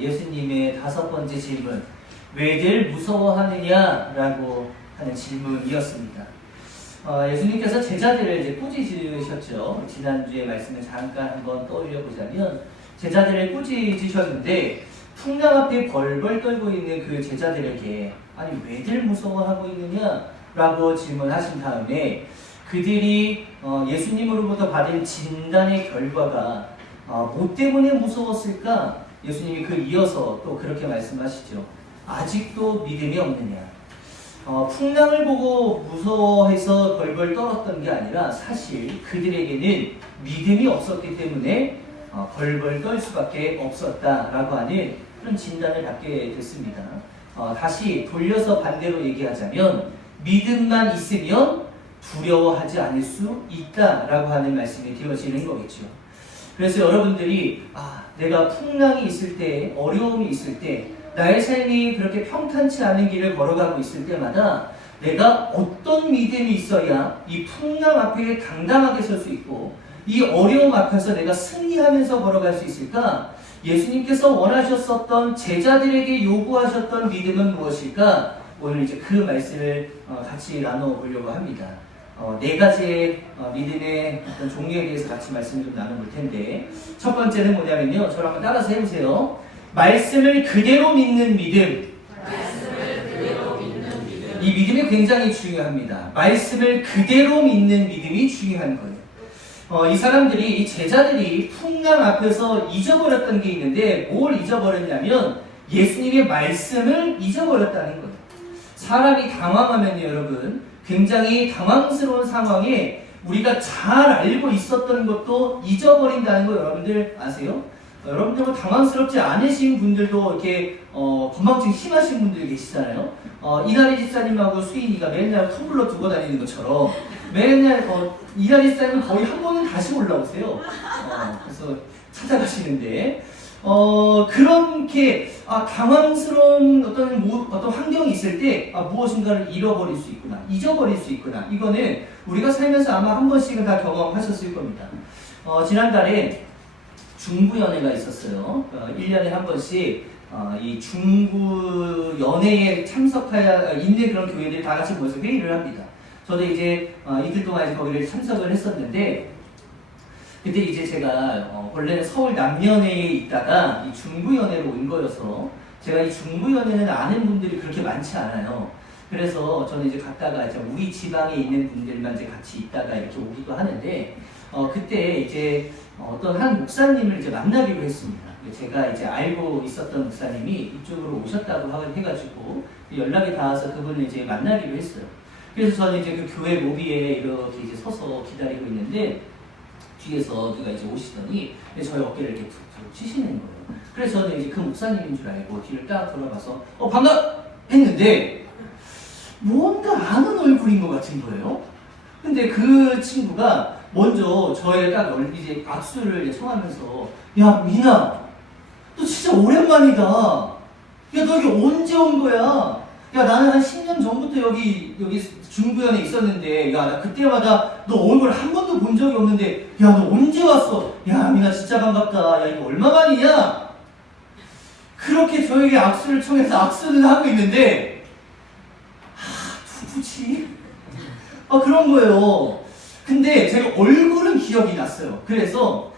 예수님의 5번째 질문, 왜들 무서워하느냐라고 하는 질문이었습니다. 예수님께서 제자들을 이제 꾸짖으셨죠. 지난주에 말씀을 잠깐 한번 떠올려 보자면 제자들을 꾸짖으셨는데 풍랑 앞에 벌벌 떨고 있는 그 제자들에게 아니 왜들 무서워하고 있느냐라고 질문하신 다음에 그들이 예수님으로부터 받은 진단의 결과가 뭐 때문에 무서웠을까? 예수님이 그 이어서 또 그렇게 말씀하시죠. 아직도 믿음이 없느냐? 풍랑을 보고 무서워해서 벌벌 떨었던 게 아니라 사실 그들에게는 믿음이 없었기 때문에 벌벌 떨 수밖에 없었다라고 하는 그런 진단을 받게 됐습니다. 다시 돌려서 반대로 얘기하자면 믿음만 있으면 두려워하지 않을 수 있다라고 하는 말씀이 되어지는 거겠죠. 그래서 여러분들이 내가 풍랑이 있을 때, 어려움이 있을 때, 나의 삶이 그렇게 평탄치 않은 길을 걸어가고 있을 때마다 내가 어떤 믿음이 있어야 이 풍랑 앞에 당당하게 설 수 있고 이 어려움 앞에서 내가 승리하면서 걸어갈 수 있을까? 예수님께서 원하셨었던 제자들에게 요구하셨던 믿음은 무엇일까? 오늘 이제 그 말씀을 같이 나눠보려고 합니다. 4가지의 믿음의 어떤 종류에 대해서 같이 말씀을 좀 나눠볼 텐데 첫 번째는 뭐냐면요. 저를 한번 따라서 해보세요. 말씀을 그대로 믿는 믿음. 이 믿음이 굉장히 중요합니다. 말씀을 그대로 믿는 믿음이 중요한 거예요. 이 사람들이, 이 제자들이 풍랑 앞에서 잊어버렸던 게 있는데 뭘 잊어버렸냐면 예수님의 말씀을 잊어버렸다는 거예요. 사람이 당황하면요, 여러분, 굉장히 당황스러운 상황에 우리가 잘 알고 있었던 것도 잊어버린다는 거 여러분들 아세요? 여러분들 뭐 당황스럽지 않으신 분들도 이렇게 건망증 심하신 분들이 계시잖아요. 이나리 집사님하고 수인이가 맨날 텀블러 두고 다니는 것처럼 맨날 이나리 집사님은 거의 한 번은 다시 올라오세요. 그래서 찾아가시는데 그렇게 당황스러운 어떤 환경이 있을 때 무엇인가를 잃어버릴 수 있구나, 잊어버릴 수 있구나. 이거는 우리가 살면서 아마 한 번씩은 다 경험하셨을 겁니다. 지난달에 중부연회가 있었어요. 1년에 한 번씩 이 중부연회에 참석해야 있는 그런 교회들이 다 같이 모여서 회의를 합니다. 저도 이제 이틀 동안 거기를 참석을 했었는데 그때 이제 제가 원래는 서울 남연회에 있다가 이 중부연회로 온 거여서 제가 이 중부연회는 아는 분들이 그렇게 많지 않아요. 그래서 저는 이제 갔다가 이제 우리 지방에 있는 분들만 이제 같이 있다가 이렇게 오기도 하는데 그때 이제 어떤 한 목사님을 이제 만나기로 했습니다. 제가 이제 알고 있었던 목사님이 이쪽으로 오셨다고 해가지고 연락이 닿아서 그분을 이제 만나기로 했어요. 그래서 저는 이제 그 교회 로비에 이렇게 이제 서서 기다리고 있는데 뒤에서 누가 이제 오시더니 저희 어깨를 이렇게 툭툭 치시는 거예요. 그래서 저는 이제 그 목사님인 줄 알고 뒤를 딱 돌아봐서 반가! 했는데 뭔가 아는 얼굴인 것 같은 거예요. 근데 그 친구가 먼저 저의 딱 이제 악수를 청하면서 야 미나 너 진짜 오랜만이다. 야 너 여기 언제 온 거야? 야 나는 한 10년 전부터 여기 중부연에 있었는데 야 나 그때마다 너 얼굴 한 번도 본 적이 없는데 야 너 언제 왔어? 야 미나 진짜 반갑다. 야 이거 얼마만이냐? 그렇게 저에게 악수를 청해서 악수를 하고 있는데 누구지? 그런 거예요. 근데 제가 얼굴은 기억이 났어요. 그래서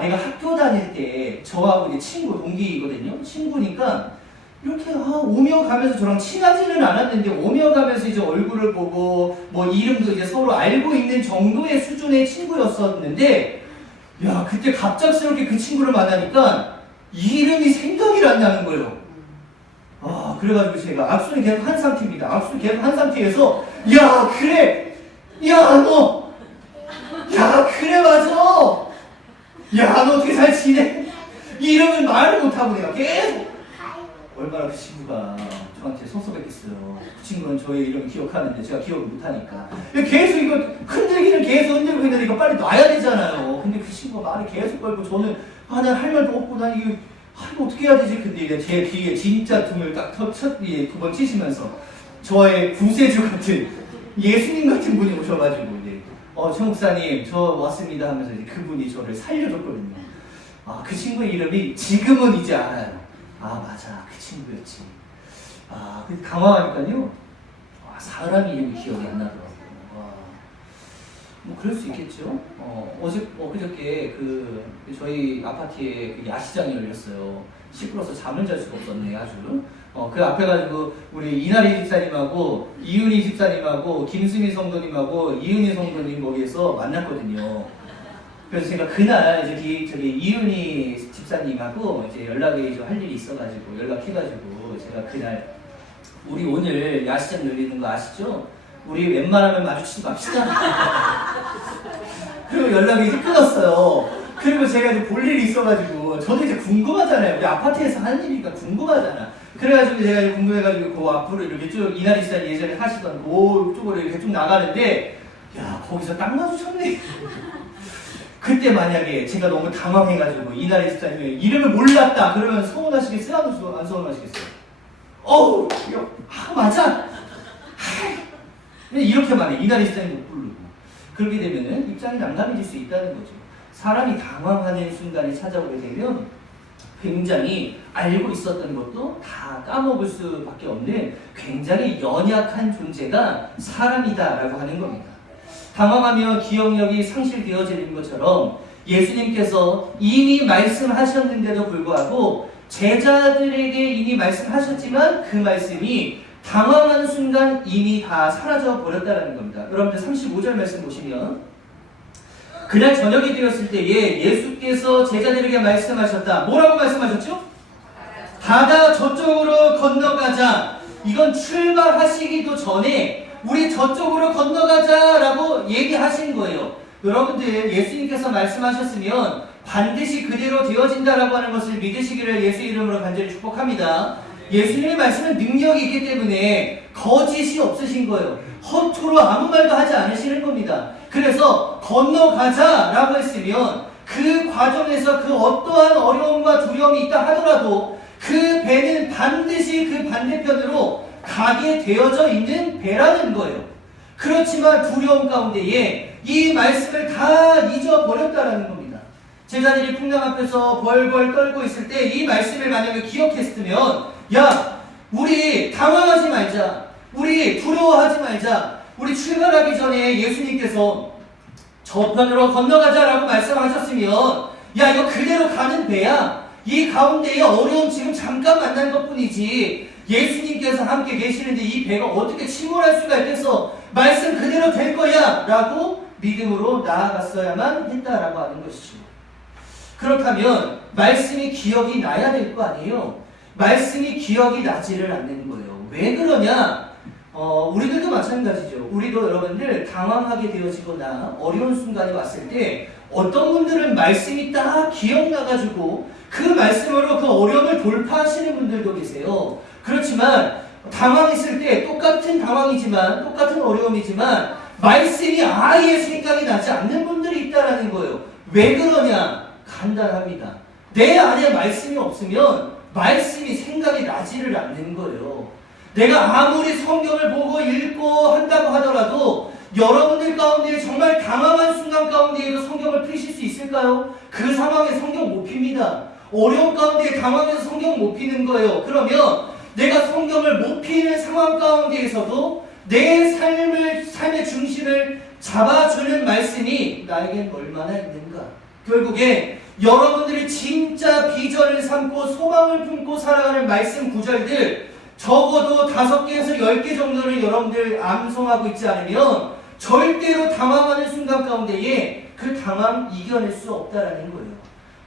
내가 학교 다닐 때 저하고 이제 친구 동기거든요. 친구니까 이렇게 오며 가면서 저랑 친하지는 않았는데 오며 가면서 이제 얼굴을 보고 뭐 이름도 이제 서로 알고 있는 정도의 수준의 친구였었는데 야 그때 갑작스럽게 그 친구를 만나니까 이름이 생각이 안 나는 거예요. 그래가지고 제가 악수는 계속 한 상태입니다. 악수 계속 한 상태에서 야 그래 그래 맞아 야 너 어떻게 잘 지내? 이름을 말을 못하고 내가 계속 얼마나 그 친구가 저한테 섭섭했겠어요. 그 친구는 저의 이름을 기억하는데 제가 기억을 못하니까 계속 이거 흔들기는 계속 흔들고 있는데 이거 빨리 놔야 되잖아요. 근데 그 친구가 말이 계속 걸고 저는 난 할 말도 없고 난 이거 어떻게 해야 되지? 근데 이제 제 뒤에 진짜 등을 딱 첫 2번 치시면서 저의 구세주 같은 예수님 같은 분이 오셔가지고 이제 정 목사님 저 왔습니다 하면서 이제 그분이 저를 살려줬거든요. 그 친구의 이름이 지금은 이제 알아요. 아 맞아 그 친구였지. 아 당황하니까요. 아, 사람 이름이 기억이 안 나더라고요. 뭐 그럴 수 있겠죠. 엊그저께 그 저희 아파트에 그 야시장이 열렸어요. 시끄러워서 잠을 잘 수가 없었네 아주. 그 앞에 가지고 우리 이나리 집사님하고 이은희 집사님하고 김수미 성도님하고 이은희 성도님 거기에서 만났거든요. 그래서 제가 그날 저기 이은희 집사님하고 이제 연락이 좀 할 일이 있어가지고 연락해가지고 제가 그날 우리 오늘 야시장 열리는 거 아시죠? 우리 웬만하면 마주치지 맙시다. 그리고 연락이 이제 끊었어요. 그리고 제가 이제 볼 일이 있어가지고 저도 이제 궁금하잖아요. 우리 아파트에서 하는 일이니까 궁금하잖아. 그래가지고 제가 궁금해가지고 그 앞으로 이렇게 쭉 이나리 씨가 예전에 하시던 그 쪽으로 이렇게 쭉 나가는데 야 거기서 딱 마주쳤네. 그때 만약에 제가 너무 당황해가지고 이나리 집사님이 이름을 몰랐다 그러면 서운하시겠어요? 안 서운하시겠어요? 어우 맞아. 이렇게만 해. 이나리 집사님 못 부르고 그렇게 되면은 입장이 난감해질 수 있다는 거죠. 사람이 당황하는 순간이 찾아오게 되면 굉장히 알고 있었던 것도 다 까먹을 수밖에 없는 굉장히 연약한 존재가 사람이다라고 하는 겁니다. 당황하면 기억력이 상실되어지는 것처럼 예수님께서 이미 말씀하셨는데도 불구하고 제자들에게 이미 말씀하셨지만 그 말씀이 당황하는 순간 이미 다 사라져 버렸다는 겁니다. 여러분들 35절 말씀 보시면 그날 저녁이 되었을 때에 예수께서 제자들에게 말씀하셨다. 뭐라고 말씀하셨죠? 바다 저쪽으로 건너가자. 이건 출발하시기도 전에 우리 저쪽으로 건너가자라고 얘기하신 거예요. 여러분들 예수님께서 말씀하셨으면 반드시 그대로 되어진다라고 하는 것을 믿으시기를 예수 이름으로 간절히 축복합니다. 예수님의 말씀은 능력이 있기 때문에 거짓이 없으신 거예요. 허투루 아무 말도 하지 않으시는 겁니다. 그래서 건너가자라고 했으면 그 과정에서 그 어떠한 어려움과 두려움이 있다 하더라도 그 배는 반드시 그 반대편으로 가게 되어져 있는 배라는 거예요. 그렇지만 두려움 가운데에 이 말씀을 다 잊어버렸다라는 겁니다. 제자들이 풍랑 앞에서 벌벌 떨고 있을 때 이 말씀을 만약에 기억했으면 야 우리 당황하지 말자. 우리 두려워하지 말자. 우리 출발하기 전에 예수님께서 저편으로 건너가자라고 말씀하셨으면 야 이거 그대로 가는 배야. 이 가운데에 어려움 지금 잠깐 만난 것뿐이지 예수님께서 함께 계시는데 이 배가 어떻게 침몰할 수가 있겠어. 말씀 그대로 될 거야 라고 믿음으로 나아갔어야만 했다라고 하는 것이죠. 그렇다면 말씀이 기억이 나야 될 거 아니에요. 말씀이 기억이 나지를 않는 거예요. 왜 그러냐? 우리들도 마찬가지죠. 우리도 여러분들 당황하게 되어지거나 어려운 순간이 왔을 때 어떤 분들은 말씀이 딱 기억나가지고 그 말씀으로 그 어려움을 돌파하시는 분들도 계세요. 그렇지만 당황했을 때 똑같은 당황이지만 똑같은 어려움이지만 말씀이 아예 생각이 나지 않는 분들이 있다는 거예요. 왜 그러냐? 간단합니다. 내 안에 말씀이 없으면 말씀이 생각이 나지를 않는 거예요. 내가 아무리 성경을 보고 읽고 한다고 하더라도 여러분들 가운데 정말 당황한 순간 가운데에도 성경을 펴실 수 있을까요? 그 상황에 성경 못 핍니다. 어려운 가운데 당황해서 성경 못 피는 거예요. 그러면 내가 성경을 못 피는 상황 가운데에서도 내 삶의 중심을 잡아주는 말씀이 나에겐 얼마나 있는가? 결국에 여러분들이 진짜 비전을 삼고 소망을 품고 살아가는 말씀 구절들 적어도 5개에서 10개 정도를 여러분들 암송하고 있지 않으면 절대로 당황하는 순간 가운데에 그 당황 이겨낼 수 없다라는 거예요.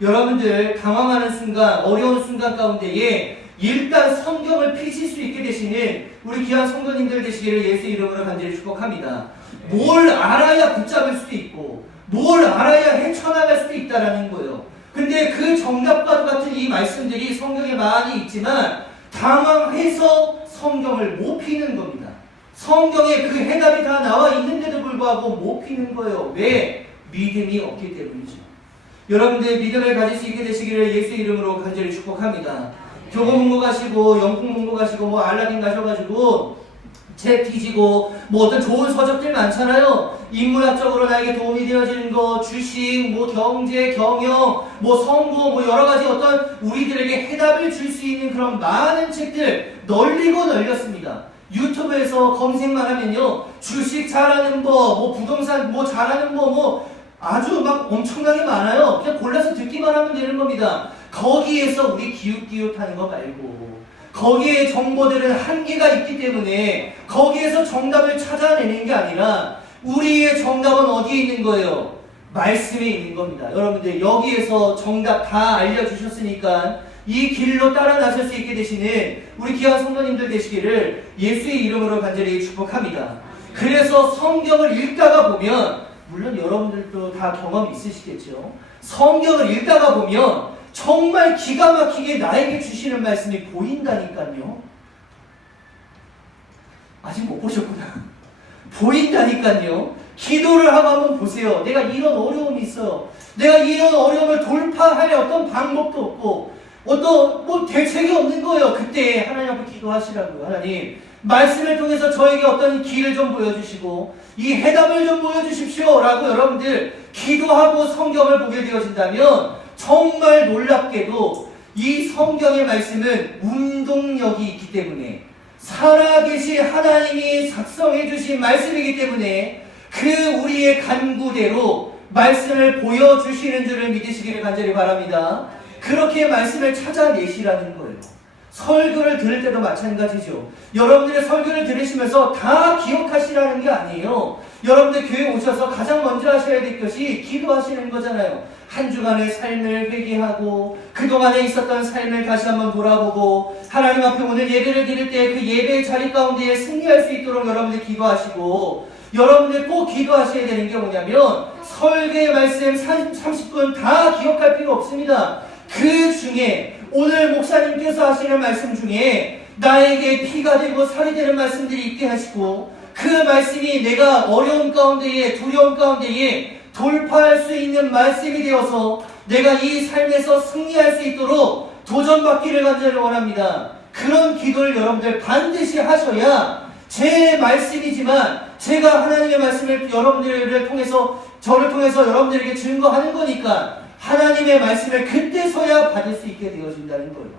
여러분들 당황하는 순간, 어려운 순간 가운데에 일단 성경을 펴실 수 있게 되시는 우리 귀한 성도님들 되시기를 예수 이름으로 간절히 축복합니다. 뭘 알아야 붙잡을 수도 있고 뭘 알아야 헤쳐나갈 수도 있다라는 거예요. 근데 그 정답과도 같은 이 말씀들이 성경에 많이 있지만 당황해서 성경을 못 피는 겁니다. 성경에 그 해답이 다 나와 있는데도 불구하고 못 피는 거예요. 왜? 믿음이 없기 때문이죠. 여러분들 믿음을 가질 수 있게 되시기를 예수 이름으로 간절히 축복합니다. 교보 문고 가시고 영풍 문고 가시고 뭐 알라딘 가셔가지고 책 뒤지고 뭐 어떤 좋은 서적들 많잖아요. 인문학적으로 나에게 도움이 되어지는 거, 주식, 뭐 경제, 경영, 뭐 성공, 뭐 여러 가지 어떤 우리들에게 해답을 줄 수 있는 그런 많은 책들 널리고 널렸습니다. 유튜브에서 검색만 하면요, 주식 잘하는 법, 뭐 부동산 뭐 잘하는 법, 뭐 아주 막 엄청나게 많아요. 그냥 골라서 듣기만 하면 되는 겁니다. 거기에서 우리 기웃기웃하는 거 말고, 거기에 정보들은 한계가 있기 때문에 거기에서 정답을 찾아내는 게 아니라 우리의 정답은 어디에 있는 거예요? 말씀에 있는 겁니다. 여러분들 여기에서 정답 다 알려주셨으니까 이 길로 따라 나설 수 있게 되시는 우리 귀한 성도님들 되시기를 예수의 이름으로 간절히 축복합니다. 그래서 성경을 읽다가 보면, 물론 여러분들도 다 경험이 있으시겠죠. 성경을 읽다가 보면 정말 기가 막히게 나에게 주시는 말씀이 보인다니까요. 아직 못 보셨구나. 보인다니까요. 기도를 하고 한번 보세요. 내가 이런 어려움이 있어요. 내가 이런 어려움을 돌파할 어떤 방법도 없고 어떤 뭐 대책이 없는 거예요. 그때 하나님 앞에 기도하시라고요. 하나님, 말씀을 통해서 저에게 어떤 길을 좀 보여주시고 이 해답을 좀 보여주십시오 라고 여러분들 기도하고 성경을 보게 되어진다면 정말 놀랍게도 이 성경의 말씀은 운동력이 있기 때문에, 살아계신 하나님이 작성해 주신 말씀이기 때문에 그 우리의 간구대로 말씀을 보여주시는 줄을 믿으시기를 간절히 바랍니다. 그렇게 말씀을 찾아내시라는 거예요. 설교를 들을 때도 마찬가지죠. 여러분들의 설교를 들으시면서 다 기억하시라는 게 아니에요. 여러분들 교회 오셔서 가장 먼저 하셔야 될 것이 기도하시는 거잖아요. 한 주간의 삶을 회개하고 그동안에 있었던 삶을 다시 한번 돌아보고 하나님 앞에 오늘 예배를 드릴 때 그 예배의 자리 가운데 승리할 수 있도록 여러분들 기도하시고, 여러분들 꼭 기도하셔야 되는 게 뭐냐면 설교의 말씀 30분 다 기억할 필요 없습니다. 그 중에 오늘 목사님께서 하시는 말씀 중에 나에게 피가 되고 살이 되는 말씀들이 있게 하시고, 그 말씀이 내가 어려운 가운데에 두려움 가운데에 돌파할 수 있는 말씀이 되어서 내가 이 삶에서 승리할 수 있도록 도전받기를 간절히 원합니다. 그런 기도를 여러분들 반드시 하셔야, 제 말씀이지만 제가 하나님의 말씀을 여러분들을 통해서, 저를 통해서 여러분들에게 증거하는 거니까 하나님의 말씀을 그때서야 받을 수 있게 되어진다는 거예요.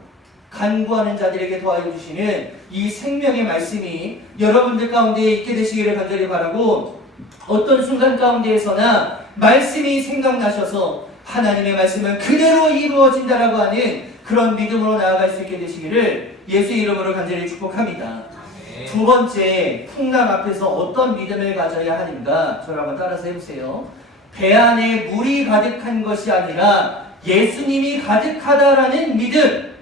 간구하는 자들에게 도와줘 주시는 이 생명의 말씀이 여러분들 가운데 있게 되시기를 간절히 바라고, 어떤 순간 가운데에서나 말씀이 생각나셔서 하나님의 말씀은 그대로 이루어진다라고 하는 그런 믿음으로 나아갈 수 있게 되시기를 예수의 이름으로 간절히 축복합니다. 두 번째, 풍랑 앞에서 어떤 믿음을 가져야 하는가? 저를 한번 따라서 해보세요. 배 안에 물이 가득한 것이 아니라 예수님이 가득하다라는 믿음.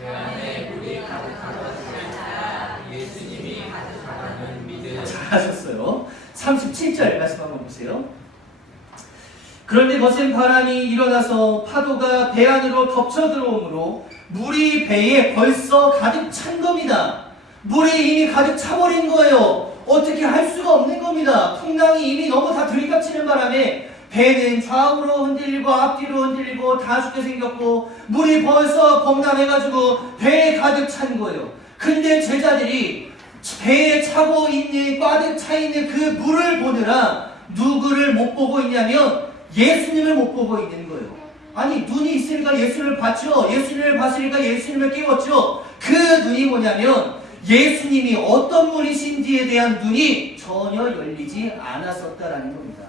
배 안에 물이 가득한 것이 아니라 예수님이 가득하다는 믿음. 잘하셨어요. 37절 말씀 한번 보세요. 그런데 거센 바람이 일어나서 파도가 배 안으로 덮쳐 들어오므로 물이 배에 벌써 가득 찬 겁니다. 물이 이미 가득 차버린 거예요. 어떻게 할 수가 없는 겁니다. 풍랑이 이미 너무 다 들이닥치는 바람에 배는 좌우로 흔들리고 앞뒤로 흔들리고 다 죽게 생겼고 물이 벌써 범람해가지고 배에 가득 찬 거예요. 근데 제자들이 배에 차고 있는, 가득 차 있는 그 물을 보느라 누구를 못 보고 있냐면 예수님을 못 보고 있는 거예요. 아니, 눈이 있으니까 예수님을 봤죠. 예수님을 봤으니까 예수님을 깨웠죠. 그 눈이 뭐냐면 예수님이 어떤 분이신지에 대한 눈이 전혀 열리지 않았었다라는 겁니다.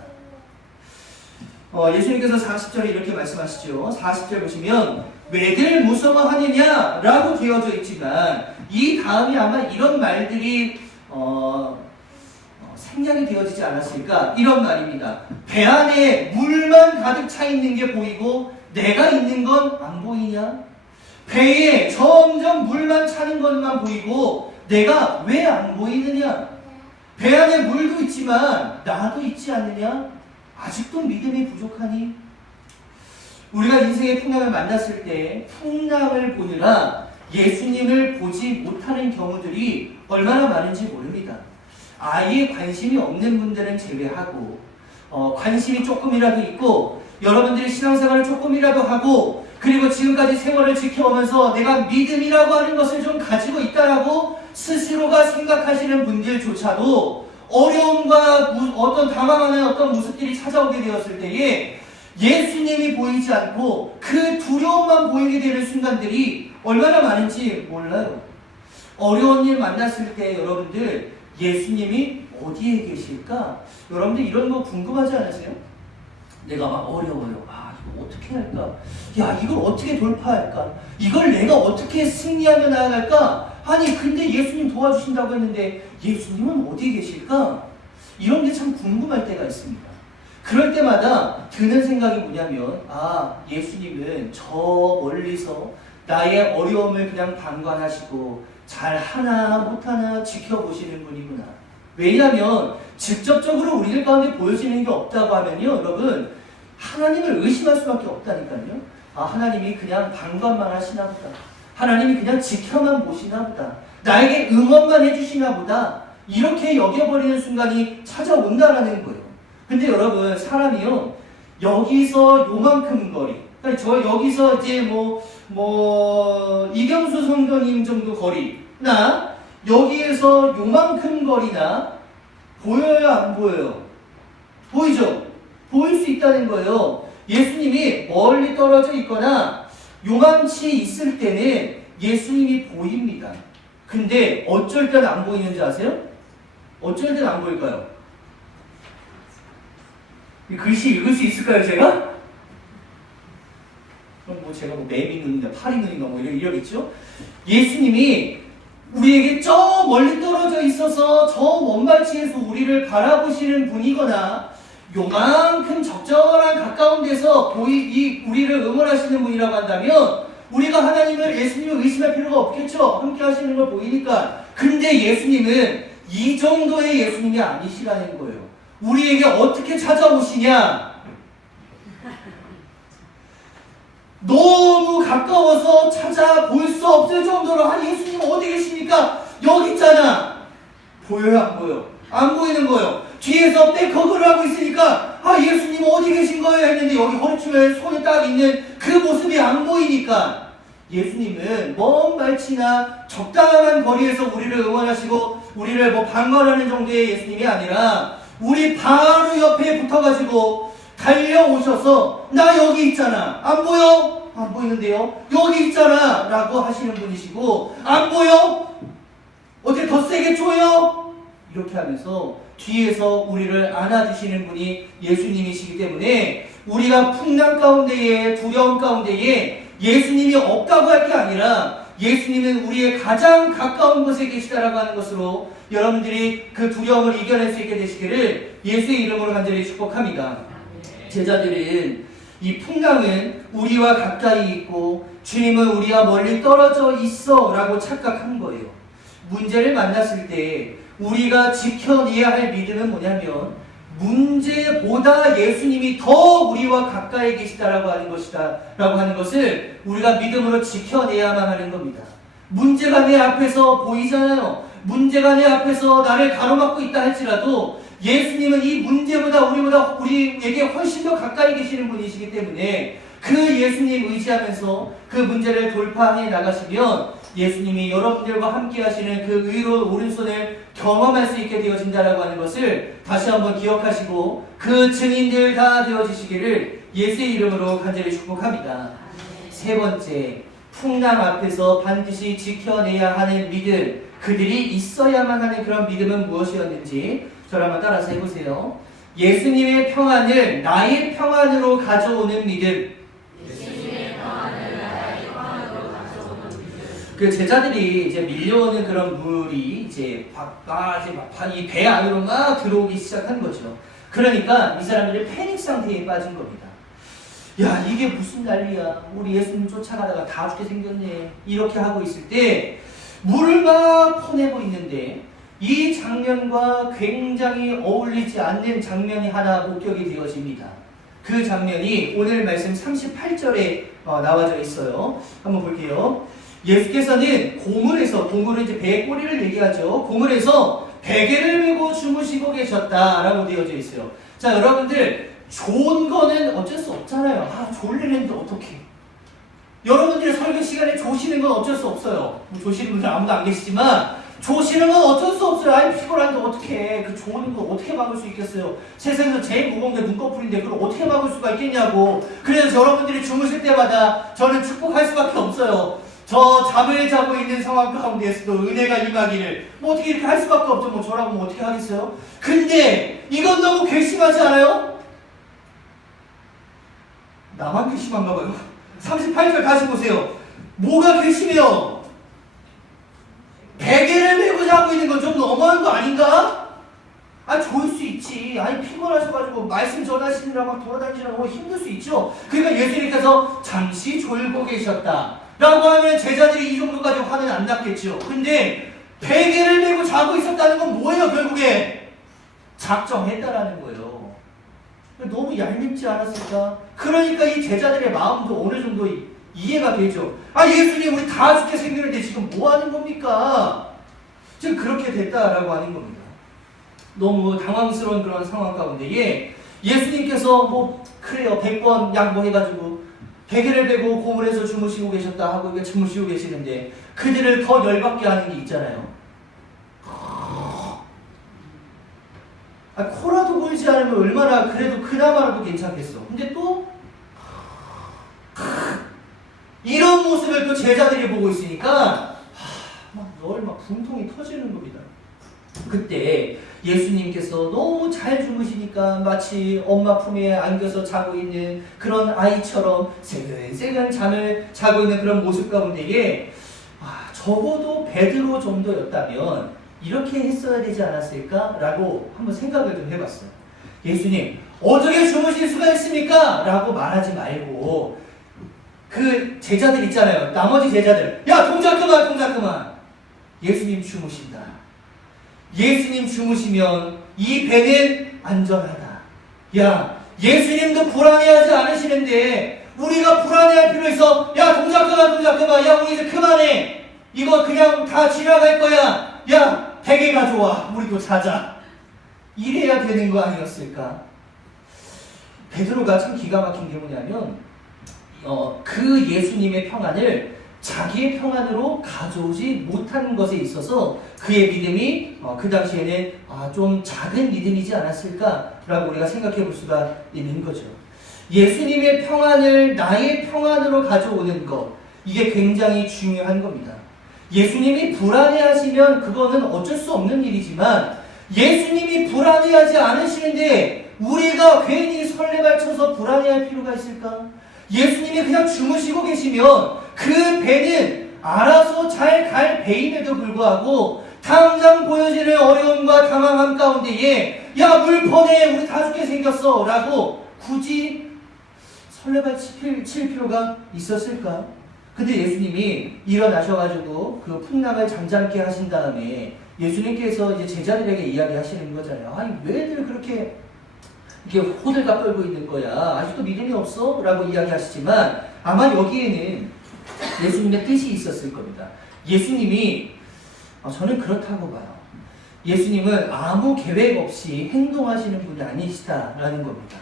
예수님께서 40절에 이렇게 말씀하시죠. 40절 보시면 왜들 무서워하느냐 라고 되어져 있지만 이 다음이 아마 이런 말들이 생략이 되어지지 않았을까, 이런 말입니다. 배 안에 물만 가득 차 있는 게 보이고 내가 있는 건 안 보이냐? 배에 점점 물만 차는 것만 보이고 내가 왜 안 보이느냐? 배 안에 물도 있지만 나도 있지 않느냐? 아직도 믿음이 부족하니? 우리가 인생의 풍랑을 만났을 때 풍랑을 보느라 예수님을 보지 못하는 경우들이 얼마나 많은지 모릅니다. 아예 관심이 없는 분들은 제외하고 관심이 조금이라도 있고 여러분들이 신앙생활을 조금이라도 하고 그리고 지금까지 세월을 지켜오면서 내가 믿음이라고 하는 것을 좀 가지고 있다라고 스스로가 생각하시는 분들조차도 어려움과 어떤 당황하는 어떤 모습들이 찾아오게 되었을 때에 예수님이 보이지 않고 그 두려움만 보이게 되는 순간들이 얼마나 많은지 몰라요. 어려운 일 만났을 때 여러분들 예수님이 어디에 계실까? 여러분들 이런 거 궁금하지 않으세요? 내가 막 어려워요. 이거 어떻게 할까? 야, 이걸 어떻게 돌파할까? 이걸 내가 어떻게 승리하며 나아갈까? 아니, 근데 예수님 도와주신다고 했는데 예수님은 어디에 계실까? 이런 게 참 궁금할 때가 있습니다. 그럴 때마다 드는 생각이 뭐냐면, 예수님은 저 멀리서 나의 어려움을 그냥 방관하시고 잘 하나 못하나 지켜보시는 분이구나. 왜냐하면 직접적으로 우리들 가운데 보여지는 게 없다고 하면요, 여러분, 하나님을 의심할 수밖에 없다니까요. 하나님이 그냥 방관만 하시나 보다. 하나님이 그냥 지켜만 보시나 보다. 나에게 응원만 해주시나 보다. 이렇게 여겨버리는 순간이 찾아온다라는 거예요. 근데 여러분, 사람이요, 여기서 요만큼 거리, 그러니까 저 여기서 이제 이경수 성도님 정도 거리나 여기에서 요만큼 거리나 보여요, 안 보여요? 보이죠? 보일 수 있다는 거예요. 예수님이 멀리 떨어져 있거나 요만치 있을 때는 예수님이 보입니다. 근데 어쩔 때는 안 보이는지 아세요? 어쩔 때는 안 보일까요? 이 글씨 읽을 수 있을까요, 제가? 그럼 제가 매미 눈인가 파리 눈인가 이러겠죠? 예수님이 우리에게 저 멀리 떨어져 있어서 저 먼 발치에서 우리를 바라보시는 분이거나 요만큼 적절한 가까운 데서 우리를 응원하시는 분이라고 한다면 우리가 하나님을, 예수님을 의심할 필요가 없겠죠. 함께 하시는 걸 보이니까. 근데 예수님은 이 정도의 예수님이 아니시라는 거예요. 우리에게 어떻게 찾아오시냐? 너무 가까워서 찾아볼 수 없을 정도로 예수님 어디 계십니까? 여기 있잖아. 보여요, 안 보여? 안 보이는 거예요. 뒤에서 백허그를 하고 있으니까 예수님 어디 계신 거예요? 했는데 여기 허리춤에 손이 딱 있는 그 모습이 안 보이니까 예수님은 먼 발치나 적당한 거리에서 우리를 응원하시고 우리를 방관하는 정도의 예수님이 아니라 우리 바로 옆에 붙어가지고 달려오셔서 나 여기 있잖아. 안 보여? 안 보이는데요? 여기 있잖아 라고 하시는 분이시고 안 보여? 어떻게 더 세게 줘요? 이렇게 하면서 뒤에서 우리를 안아주시는 분이 예수님이시기 때문에 우리가 풍랑 가운데에 두려움 가운데에 예수님이 없다고 할 게 아니라 예수님은 우리의 가장 가까운 곳에 계시다라고 하는 것으로 여러분들이 그 두려움을 이겨낼 수 있게 되시기를 예수의 이름으로 간절히 축복합니다. 제자들은 이 풍랑은 우리와 가까이 있고 주님은 우리와 멀리 떨어져 있어 라고 착각한 거예요. 문제를 만났을 때 우리가 지켜내야 할 믿음은 뭐냐면 문제보다 예수님이 더 우리와 가까이 계시다라고 하는 것이다 라고 하는 것을 우리가 믿음으로 지켜내야만 하는 겁니다. 문제가 내 앞에서 보이잖아요. 문제가 내 앞에서 나를 가로막고 있다 할지라도 예수님은 이 문제보다 우리에게 훨씬 더 가까이 계시는 분이시기 때문에 그 예수님 의지하면서 그 문제를 돌파해 나가시면 예수님이 여러분들과 함께 하시는 그 의로운 오른손을 경험할 수 있게 되어진다라고 하는 것을 다시 한번 기억하시고 그 증인들 다 되어지시기를 예수의 이름으로 간절히 축복합니다. 세 번째, 풍랑 앞에서 반드시 지켜내야 하는 믿음, 그들이 있어야만 하는 그런 믿음은 무엇이었는지 저를 한번 따라서 해보세요. 예수님의 평안을 나의 평안으로 가져오는 믿음. 그 제자들이 이제 밀려오는 그런 물이 이제 이 배 안으로 막 들어오기 시작한 거죠. 그러니까 이 사람들이 패닉 상태에 빠진 겁니다. 야, 이게 무슨 난리야. 우리 예수님 쫓아가다가 다 죽게 생겼네. 이렇게 하고 있을 때 물을 막 퍼내고 있는데 이 장면과 굉장히 어울리지 않는 장면이 하나 목격이 되어집니다. 그 장면이 오늘 말씀 38절에 나와져 있어요. 한번 볼게요. 예수께서는 고물은 이제 배의 꼬리를 얘기하죠. 고물에서 베개를 메고 주무시고 계셨다라고 되어져 있어요. 자, 여러분들 좋은 거는 어쩔 수 없잖아요. 졸리는데 어떡해. 여러분들의 설교 시간에 조시는 건 어쩔 수 없어요. 뭐 조시는 분들 아무도 안 계시지만 조시는 건 어쩔 수 없어요. 아이 피곤한데 어떻게 그 조는 거 어떻게 막을 수 있겠어요. 세상에서 제일 무거운 게 눈꺼풀인데 그걸 어떻게 막을 수가 있겠냐고. 그래서 여러분들이 주무실 때마다 저는 축복할 수밖에 없어요. 저 잠을 자고 있는 상황 가운데에서도 은혜가 임하기를 뭐 어떻게 이렇게 할 수밖에 없죠. 뭐 저라고 뭐 어떻게 하겠어요. 근데 이건 너무 괘씸하지 않아요? 나만 괘씸한가 봐요. 38절 다시 보세요. 뭐가 괘씸해요? 베개를 메고 자고 있는 건 좀 너무한 거 아닌가? 아, 좋을 수 있지. 아니, 피곤하셔가지고 말씀 전하시느라 막 돌아다니시느라 너무 힘들 수 있죠. 그러니까 예수님께서 잠시 졸고 계셨다 라고 하면 제자들이 이 정도까지 화는 안 났겠죠. 근데 베개를 메고 자고 있었다는 건 뭐예요? 결국에 작정했다라는 거예요. 너무 얄밉지 않았을까? 그러니까 이 제자들의 마음도 어느 정도 이해가 되죠. 아, 예수님 우리 다 죽게 생겼는데 지금 뭐 하는 겁니까? 지금 그렇게 됐다라고 하는 겁니다. 너무 당황스러운 그런 상황 가운데에 예수님께서 뭐 그래요 100번 양보해가지고 베개를 베고 고물에서 주무시고 계셨다 하고 이게 주무시고 계시는데 그들을 더 열받게 하는 게 있잖아요. 아, 코라도 골지 않으면 얼마나 그래도 그나마라도 괜찮겠어. 근데 또 이런 모습을 또 제자들이 보고 있으니까 막 분통이 터지는 겁니다. 그때 예수님께서 너무 잘 주무시니까 마치 엄마 품에 안겨서 자고 있는 그런 아이처럼 새근새근 잠을 자고 있는 그런 모습 가운데에 적어도 베드로 정도였다면 이렇게 했어야 되지 않았을까라고 한번 생각을 좀 해봤어요. 예수님 어떻게 주무실 수가 있습니까? 라고 말하지 말고 그 제자들 있잖아요. 나머지 제자들 야 동작 그만. 예수님 주무신다. 예수님 주무시면 이 배는 안전하다. 야 예수님도 불안해하지 않으시는데 우리가 불안해할 필요 있어. 야 동작 그만. 야 우리 이제 그만해. 이거 그냥 다 지나갈 거야. 야 베개가 좋아. 우리도 자자. 이래야 되는 거 아니었을까? 베드로가 참 기가 막힌 게 뭐냐면 그 예수님의 평안을 자기의 평안으로 가져오지 못하는 것에 있어서 그의 믿음이 그 당시에는 좀 작은 믿음이지 않았을까라고 우리가 생각해 볼 수가 있는 거죠. 예수님의 평안을 나의 평안으로 가져오는 것, 이게 굉장히 중요한 겁니다. 예수님이 불안해하시면 그거는 어쩔 수 없는 일이지만 예수님이 불안해하지 않으시는데 우리가 괜히 설레발쳐서 불안해할 필요가 있을까? 예수님이 그냥 주무시고 계시면 그 배는 알아서 잘 갈 배임에도 불구하고 당장 보여지는 어려움과 당황함 가운데에 야 물퍼내 우리 다 죽게 생겼어 라고 굳이 설레발칠 필요가 있었을까? 근데 예수님이 일어나셔가지고 그 풍랑을 잠잠케 하신 다음에 예수님께서 이제 제자들에게 이야기하시는 거잖아요. 아니 왜들 그렇게 이렇게 호들갑 떨고 있는 거야? 아직도 믿음이 없어? 라고 이야기하시지만 아마 여기에는 예수님의 뜻이 있었을 겁니다. 예수님이 저는 그렇다고 봐요. 예수님은 아무 계획 없이 행동하시는 분이 아니시다라는 겁니다.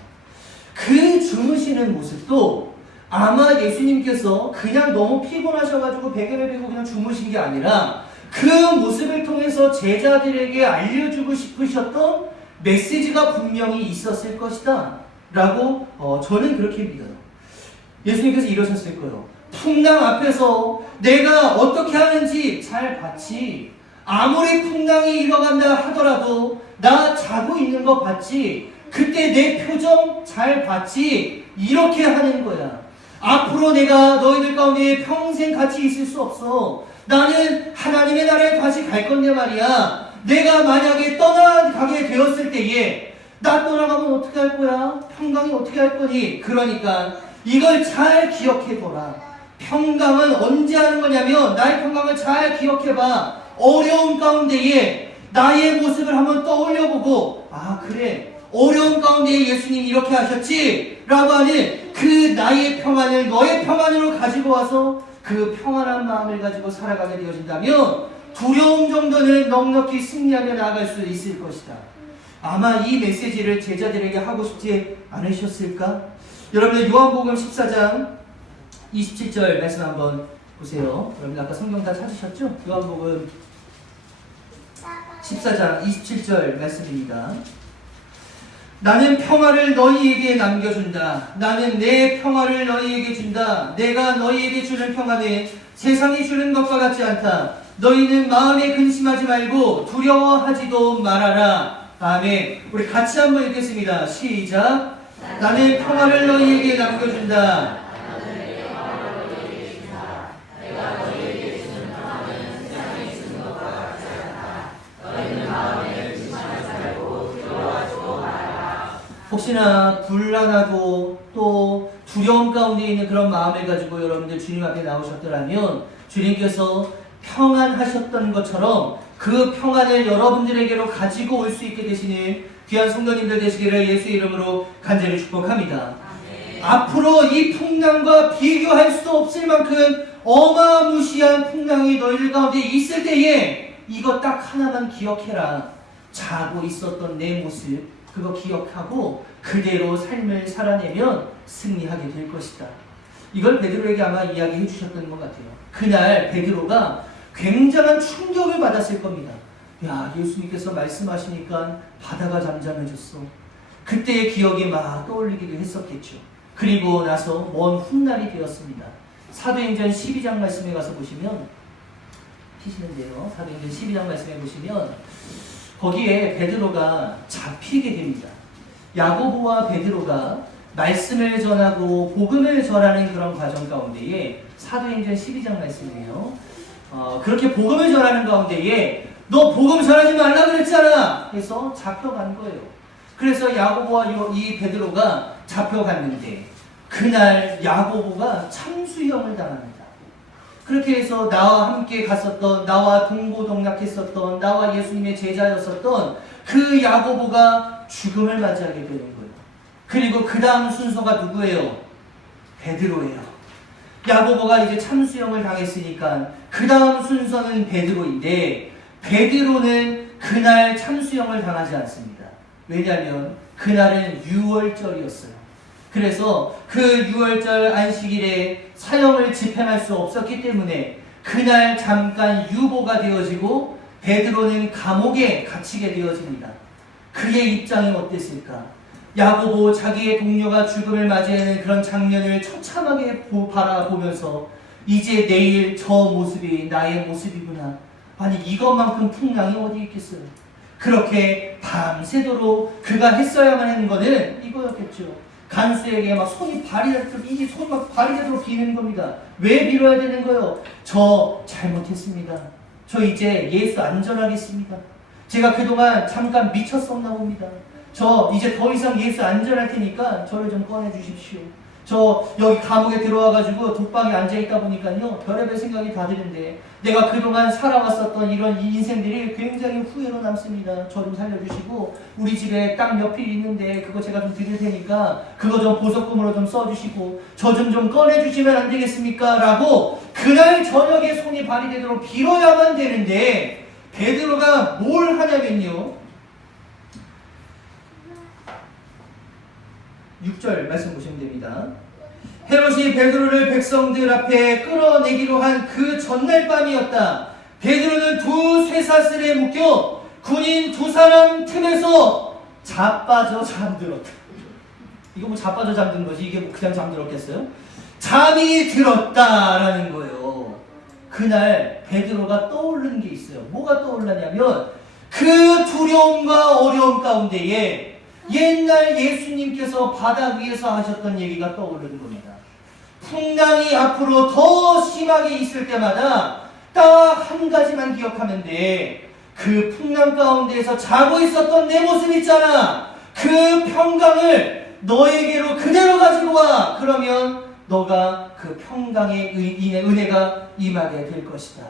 그 주무시는 모습도 아마 예수님께서 그냥 너무 피곤하셔가지고 베개를 베고 그냥 주무신 게 아니라 그 모습을 통해서 제자들에게 알려주고 싶으셨던 메시지가 분명히 있었을 것이다 라고 저는 그렇게 믿어요. 예수님께서 이러셨을 거예요. 풍랑 앞에서 내가 어떻게 하는지 잘 봤지. 아무리 풍랑이 일어간다 하더라도 나 자고 있는 거 봤지. 그때 내 표정 잘 봤지. 이렇게 하는 거야. 앞으로 내가 너희들 가운데 평생 같이 있을 수 없어. 나는 하나님의 나라에 다시 갈 건데 말이야. 내가 만약에 떠나가게 되었을 때에 나 떠나가면 어떻게 할 거야? 평강이 어떻게 할 거니? 그러니까 이걸 잘 기억해둬라. 평강은 언제 하는 거냐면 나의 평강을 잘 기억해봐. 어려운 가운데에 나의 모습을 한번 떠올려보고 그래 어려운 가운데에 예수님이 이렇게 하셨지? 라고 하는 그 나의 평안을 너의 평안으로 가지고 와서 그 평안한 마음을 가지고 살아가게 되어진다면 두려움 정도는 넉넉히 승리하며 나아갈 수 있을 것이다. 아마 이 메시지를 제자들에게 하고 싶지 않으셨을까? 여러분들 요한복음 14장 27절 말씀 한번 보세요. 여러분 아까 성경 다 찾으셨죠? 요한복음 14장 27절 말씀입니다. 나는 평화를 너희에게 남겨준다. 나는 내 평화를 너희에게 준다. 내가 너희에게 주는 평화는 세상이 주는 것과 같지 않다. 너희는 마음에 근심하지 말고 두려워하지도 말아라. 아멘. 우리 같이 한번 읽겠습니다. 시작. 나는 평화를 너희에게 남겨준다. 혹시나 불안하고 또 두려움 가운데 있는 그런 마음을 가지고 여러분들 주님 앞에 나오셨더라면 주님께서 평안하셨던 것처럼 그 평안을 여러분들에게로 가지고 올 수 있게 되시는 귀한 성도님들 되시기를 예수의 이름으로 간절히 축복합니다. 앞으로 이 풍랑과 비교할 수 없을 만큼 어마무시한 풍랑이 너희들 가운데 있을 때에 이거 딱 하나만 기억해라. 자고 있었던 내 모습 그거 기억하고 그대로 삶을 살아내면 승리하게 될 것이다. 이걸 베드로에게 아마 이야기해 주셨던 것 같아요. 그날 베드로가 굉장한 충격을 받았을 겁니다. 야, 예수님께서 말씀하시니까 바다가 잠잠해졌어. 그때의 기억이 막 떠올리기도 했었겠죠. 그리고 나서 먼 훗날이 되었습니다. 사도행전 12장 말씀에 가서 보시면 피시는데요. 사도행전 12장 말씀에 보시면 거기에 베드로가 잡히게 됩니다. 야고보와 베드로가 말씀을 전하고 복음을 전하는 그런 과정 가운데에 사도행전 12장 말씀이에요. 그렇게 복음을 전하는 가운데에 너 복음 전하지 말라 그랬잖아. 해서 잡혀간 거예요. 그래서 야고보와 이 베드로가 잡혀갔는데 그날 야고보가 참수형을 당합니다. 그렇게 해서 나와 함께 갔었던, 나와 동고동락했었던, 나와 예수님의 제자였었던 그 야고보가 죽음을 맞이하게 되는 거예요. 그리고 그 다음 순서가 누구예요? 베드로예요. 야고보가 이제 참수형을 당했으니까 그 다음 순서는 베드로인데 베드로는 그날 참수형을 당하지 않습니다. 왜냐하면 그날은 유월절이었어요. 그래서 그 6월절 안식일에 사형을 집행할 수 없었기 때문에 그날 잠깐 유보가 되어지고 베드로는 감옥에 갇히게 되어집니다. 그의 입장이 어땠을까? 야고보 자기의 동료가 죽음을 맞이하는 그런 장면을 처참하게 바라보면서 이제 내일 저 모습이 나의 모습이구나. 아니 이것만큼 풍랑이 어디 있겠어요. 그렇게 밤새도록 그가 했어야만 하는 것은 이거였겠죠. 간수에게 막 발이 되도록 비는 겁니다. 왜 빌어야 되는 거예요? 저 잘못했습니다. 저 이제 예수 안전하겠습니다. 제가 그동안 잠깐 미쳤었나 봅니다. 저 이제 더 이상 예수 안전할 테니까 저를 좀 꺼내 주십시오. 저 여기 감옥에 들어와가지고 독방에 앉아있다 보니까요 별의별 생각이 다 드는데 내가 그동안 살아왔었던 이런 인생들이 굉장히 후회로 남습니다. 저 좀 살려주시고 우리 집에 땅 몇 필 있는데 그거 제가 좀 드릴 테니까 그거 좀 보석금으로 좀 써주시고 저 좀 꺼내주시면 안 되겠습니까? 라고 그날 저녁에 손이 발휘되도록 빌어야만 되는데 베드로가 뭘 하냐면요 6절 말씀 보시면 됩니다. 헤롯이 베드로를 백성들 앞에 끌어내기로 한 그 전날 밤이었다. 베드로는 두 쇠사슬에 묶여 군인 두 사람 틈에서 자빠져 잠들었다. 이거 뭐 자빠져 잠든 거지 이게 뭐 그냥 잠들었겠어요? 잠이 들었다라는 거예요. 그날 베드로가 떠오른 게 있어요. 뭐가 떠올랐냐면 그 두려움과 어려움 가운데에 옛날 예수님께서 바다 위에서 하셨던 얘기가 떠오르는 겁니다. 풍랑이 앞으로 더 심하게 있을 때마다 딱 한 가지만 기억하면 돼. 그 풍랑 가운데에서 자고 있었던 내 모습 있잖아. 그 평강을 너에게로 그대로 가지고 와. 그러면 너가 그 평강의 은혜가 임하게 될 것이다.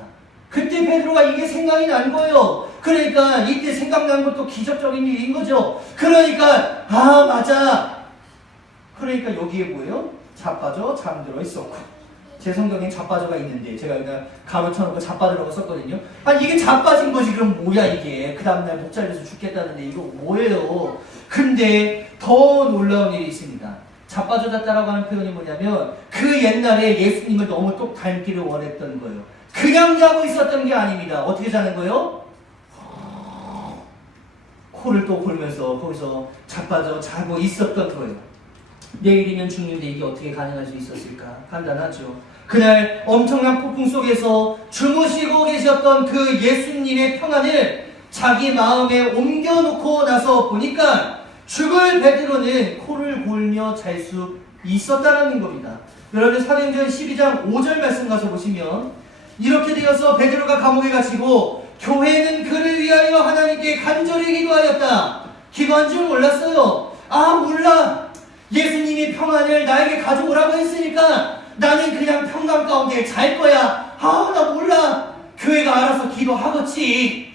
그때 베드로가 이게 생각이 난 거예요. 그러니까 이때 생각난 것도 기적적인 일인 거죠. 그러니까 맞아. 그러니까 여기에 뭐예요? 자빠져 잠들어 있었고 제 성경엔 자빠져가 있는데 제가 그냥 가로 쳐놓고 자빠져라고 썼거든요. 아니 이게 자빠진 거지 그럼 뭐야 이게. 그 다음날 목 잘려서 죽겠다는데 이거 뭐예요. 근데 더 놀라운 일이 있습니다. 자빠져졌다라고 하는 표현이 뭐냐면 그 옛날에 예수님을 너무 똑 닮기를 원했던 거예요. 그냥 자고 있었던 게 아닙니다. 어떻게 자는 거예요? 코를 또 골면서 거기서 자빠져 자고 있었던 거예요. 내일이면 죽는데 이게 어떻게 가능할 수 있었을까? 간단하죠. 그날 엄청난 폭풍 속에서 주무시고 계셨던 그 예수님의 평안을 자기 마음에 옮겨놓고 나서 보니까 죽을 베드로는 코를 골며 잘 수 있었다는 겁니다. 여러분 사도행전 12장 5절 말씀 가서 보시면 이렇게 되어서 베드로가 감옥에 갇히고 교회는 그를 위하여 하나님께 간절히 기도하였다. 기도한 줄 몰랐어요. 아 몰라. 예수님이 평안을 나에게 가져오라고 했으니까 나는 그냥 평강 가운데 잘 거야. 아 나 몰라. 교회가 알아서 기도하겠지.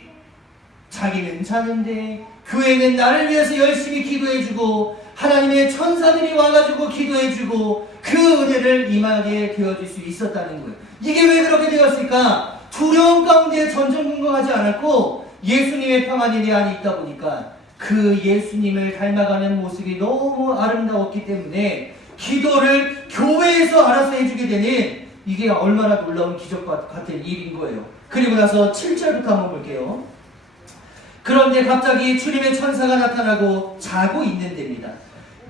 자기는 자는데 교회는 나를 위해서 열심히 기도해주고 하나님의 천사들이 와가지고 기도해주고 그 은혜를 임하게 되어줄 수 있었다는 거예요. 이게 왜 그렇게 되었을까? 두려움 가운데 전전긍긍하지 않았고 예수님의 평안이 내 안에 있다 보니까 그 예수님을 닮아가는 모습이 너무 아름다웠기 때문에 기도를 교회에서 알아서 해주게 되는 이게 얼마나 놀라운 기적 같은 일인 거예요. 그리고 나서 7절부터 한번 볼게요. 그런데 갑자기 주님의 천사가 나타나고 자고 있는 데입니다.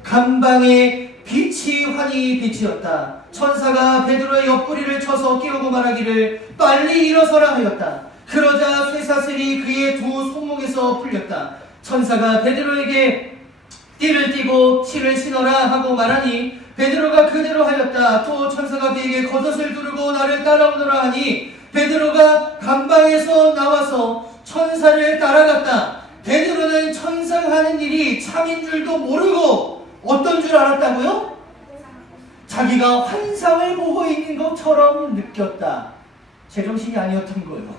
감방에 빛이 환히 빛이었다. 천사가 베드로의 옆구리를 쳐서 깨우고 말하기를 빨리 일어서라 하였다. 그러자 쇠사슬이 그의 두 손목에서 풀렸다. 천사가 베드로에게 띠를 띠고 실을 신어라 하고 말하니 베드로가 그대로 하였다. 또 천사가 그에게 겉옷을 두르고 나를 따라오너라 하니 베드로가 감방에서 나와서 천사를 따라갔다. 베드로는 천사가 하는 일이 참인 줄도 모르고 어떤 줄 알았다고요? 자기가 환상을 보고 있는 것처럼 느꼈다. 제정신이 아니었던 거예요.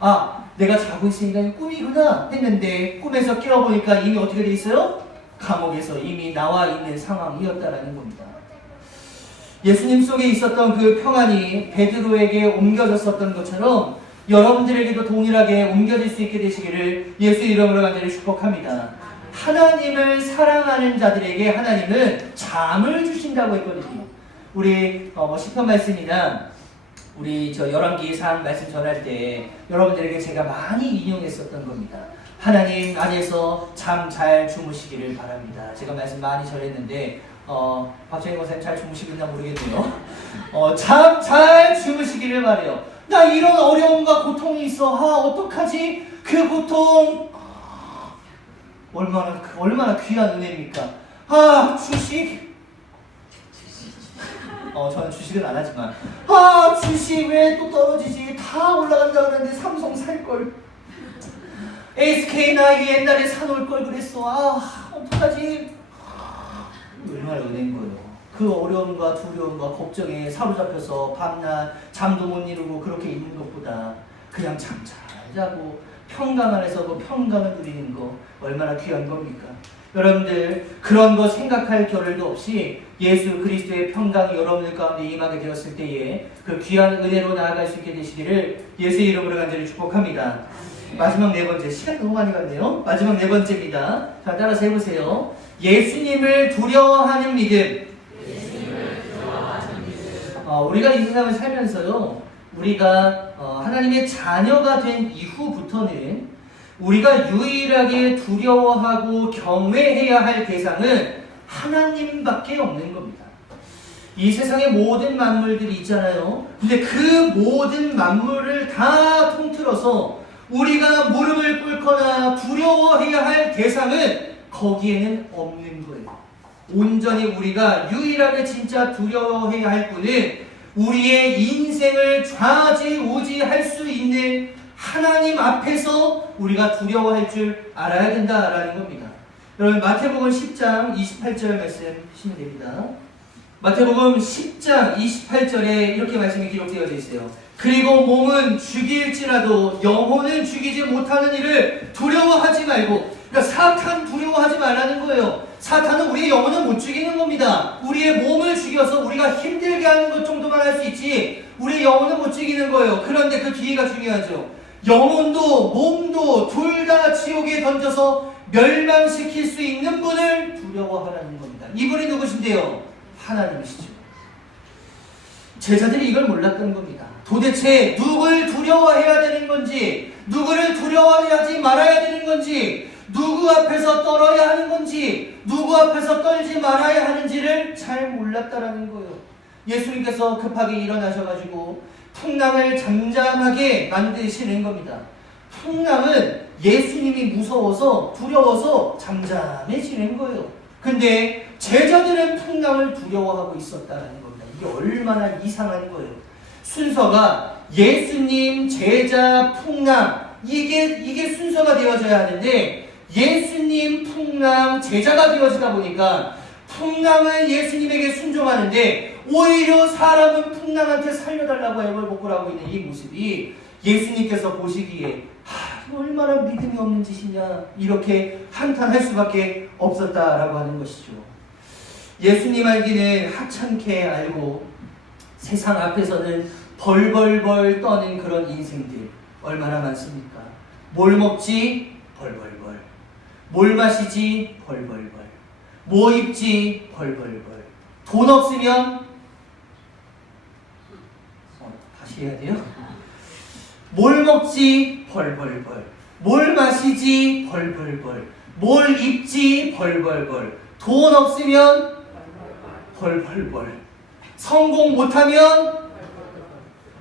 아, 내가 자고 있으니까 꿈이구나 했는데 꿈에서 깨어보니까 이미 어떻게 돼 있어요? 감옥에서 이미 나와 있는 상황이었다라는 겁니다. 예수님 속에 있었던 그 평안이 베드로에게 옮겨졌었던 것처럼 여러분들에게도 동일하게 옮겨질 수 있게 되시기를 예수 이름으로 간절히 축복합니다. 하나님을 사랑하는 자들에게 하나님은 잠을 주신다고 했거든요. 우리 시편 말씀이나 우리 열왕기상 말씀 전할 때 여러분들에게 제가 많이 인용했었던 겁니다. 하나님 안에서 잠 잘 주무시기를 바랍니다. 제가 말씀 많이 전했는데 박정희 목사님 잘 주무시고 있나 모르겠네요. 잠 잘 주무시기를 바래요. 나 이런 어려움과 고통이 있어. 어떡하지? 그 고통 얼마나 귀한 은혜입니까? 주식. 저는 주식은 안 하지만 주식 왜 또 떨어지지? 다 올라간다 그랬는데 삼성 살걸. SK나 옛날에 사놓을 걸 그랬어. 어떡하지? 얼마나 은혜인 거예요. 그 어려움과 두려움과 걱정에 사로잡혀서 밤낮 잠도 못 이루고 그렇게 있는 것보다 그냥 잠 잘 자고 평강 안에서 그 평강을 누리는 거 얼마나 귀한 겁니까? 여러분들 그런 거 생각할 겨를도 없이 예수 그리스도의 평강이 여러분들 가운데 임하게 되었을 때에 그 귀한 은혜로 나아갈 수 있게 되시기를 예수의 이름으로 간절히 축복합니다. 마지막 네 번째, 시간이 너무 많이 갔네요. 마지막 네 번째입니다. 자, 따라서 해보세요. 예수님을 두려워하는 믿음. 우리가 이 세상을 살면서요, 우리가 하나님의 자녀가 된 이후부터는 우리가 유일하게 두려워하고 경외해야 할 대상은 하나님밖에 없는 겁니다. 이 세상의 모든 만물들이 있잖아요. 근데 그 모든 만물을 다 통틀어서 우리가 무릎을 꿇거나 두려워해야 할 대상은 거기에는 없는 거예요. 온전히 우리가 유일하게 진짜 두려워해야 할 분은 우리의 인생을 좌지우지할 수 있는 하나님 앞에서 우리가 두려워할 줄 알아야 된다라는 겁니다. 여러분 마태복음 10장 28절 말씀 보시면 됩니다. 마태복음 10장 28절에 이렇게 말씀이 기록되어져 있어요. 그리고 몸은 죽일지라도 영혼은 죽이지 못하는 일을 두려워하지 말고, 그러니까 사탄 두려워하지 말라는 거예요. 사탄은 우리의 영혼을 못 죽이는 겁니다. 우리의 몸을 죽여서 우리가 힘들게 하는 것 정도만 할 수 있지 우리의 영혼을 못 죽이는 거예요. 그런데 그 뒤가 중요하죠. 영혼도 몸도 둘 다 지옥에 던져서 멸망시킬 수 있는 분을 두려워하라는 겁니다. 이분이 누구신데요? 하나님이시죠. 제자들이 이걸 몰랐던 겁니다. 도대체 누굴 두려워해야 되는 건지, 누구를 두려워하지 말아야 되는 건지, 누구 앞에서 떨어야 하는 건지, 누구 앞에서 떨지 말아야 하는지를 잘 몰랐다라는 거예요. 예수님께서 급하게 일어나셔가지고 풍랑을 잠잠하게 만드시는 겁니다. 풍랑은 예수님이 무서워서 두려워서 잠잠해지는 거예요. 근데 제자들은 풍랑을 두려워하고 있었다는 겁니다. 이게 얼마나 이상한 거예요. 순서가 예수님, 제자, 풍랑, 이게 순서가 되어져야 하는데 예수님, 풍랑, 제자가 되어지다 보니까 풍랑은 예수님에게 순종하는데 오히려 사람은 풍랑한테 살려달라고 애걸 복구하고 있는 이 모습이 예수님께서 보시기에 이거 얼마나 믿음이 없는 짓이냐, 이렇게 한탄할 수밖에 없었다라고 하는 것이죠. 예수님 알기는 하찮게 알고 세상 앞에서는 벌벌벌 떠는 그런 인생들 얼마나 많습니까? 뭘 먹지? 벌벌벌. 뭘 마시지? 벌벌벌. 뭐 입지? 벌벌벌. 돈 없으면 다시 해야 돼요? 뭘 먹지? 벌벌벌. 뭘 마시지? 벌벌벌. 뭘 입지? 벌벌벌. 돈 없으면 벌벌벌. 성공 못하면,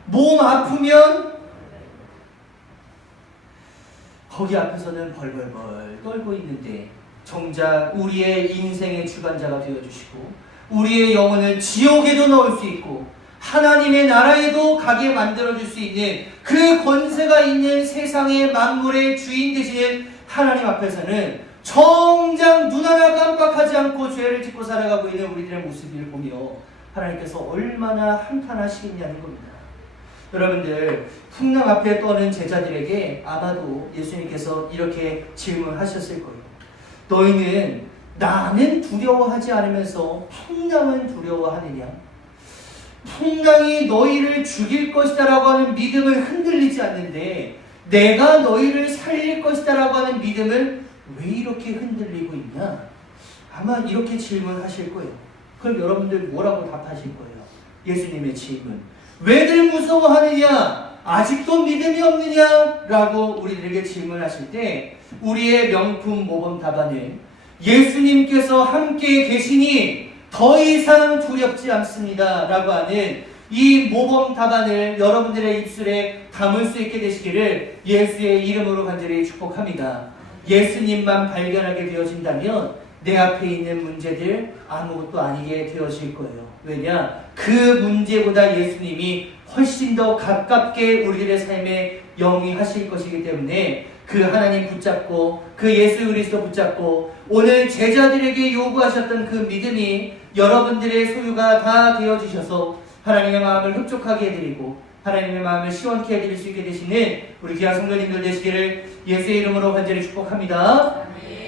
몸 아프면, 거기 앞에서는 벌벌벌 떨고 있는데 정작 우리의 인생의 주관자가 되어주시고 우리의 영혼을 지옥에도 넣을 수 있고 하나님의 나라에도 가게 만들어줄 수 있는 그 권세가 있는 세상의 만물의 주인 되시는 하나님 앞에서는 정작 눈 하나 깜빡하지 않고 죄를 짓고 살아가고 있는 우리들의 모습을 보며 하나님께서 얼마나 한탄하시겠냐는 겁니다. 여러분들, 풍랑 앞에 떠는 제자들에게 아마도 예수님께서 이렇게 질문하셨을 거예요. 너희는 나는 두려워하지 않으면서 풍랑은 두려워하느냐? 풍랑이 너희를 죽일 것이다 라고 하는 믿음을 흔들리지 않는데 내가 너희를 살릴 것이다 라고 하는 믿음을 왜 이렇게 흔들리고 있냐? 아마 이렇게 질문하실 거예요. 그럼 여러분들 뭐라고 답하실 거예요? 예수님의 질문. 왜들 무서워하느냐? 아직도 믿음이 없느냐? 라고 우리들에게 질문하실 때 우리의 명품 모범 답안은 예수님께서 함께 계시니 더 이상 두렵지 않습니다 라고 하는 이 모범 답안을 여러분들의 입술에 담을 수 있게 되시기를 예수의 이름으로 간절히 축복합니다. 예수님만 발견하게 되어진다면 내 앞에 있는 문제들 아무것도 아니게 되어질 거예요. 왜냐? 그 문제보다 예수님이 훨씬 더 가깝게 우리들의 삶에 영위하실 것이기 때문에 그 하나님 붙잡고 그 예수 그리스도 붙잡고 오늘 제자들에게 요구하셨던 그 믿음이 여러분들의 소유가 다 되어주셔서 하나님의 마음을 흡족하게 해드리고 하나님의 마음을 시원케 해드릴 수 있게 되시는 우리 귀한 성도님들 되시기를 예수의 이름으로 간절히 축복합니다. 아멘.